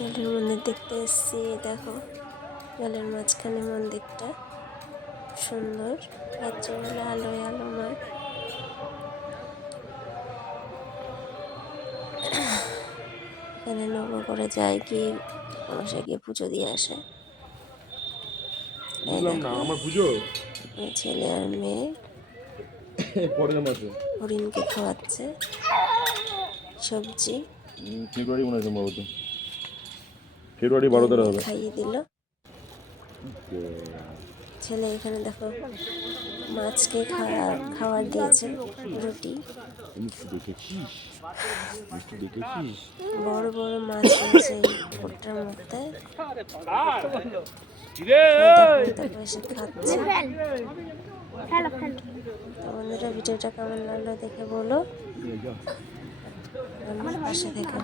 জলের মন্দির দেখতে এসেছি। দেখো জলের মাঝখানে মন্দিরটা সুন্দর, রাত্রেবেলা আলোয় আলোময়। এখানে নৌকো করে যায়, গিয়ে মশাই গিয়ে পুজো দিয়ে আসে। ছেলে আর মেয়ে হরিণকে খাওয়াচ্ছে সবজি। ফেব্রুয়ারি মনে হয় সম্ভবত, ফেব্রুয়ারি 12 হবে। খাইয়ে দিল ছেলে। এখানে দেখো মাছকে খাবার দিয়েছে, রুটি। বড় বড় মাছ রয়েছে এই পুকুরটার মধ্যে। এসে খাচ্ছে। তো বন্ধুরা, ভিডিওটা কেমন লাগলো দেখে বলো, আমার পাশে থেকে।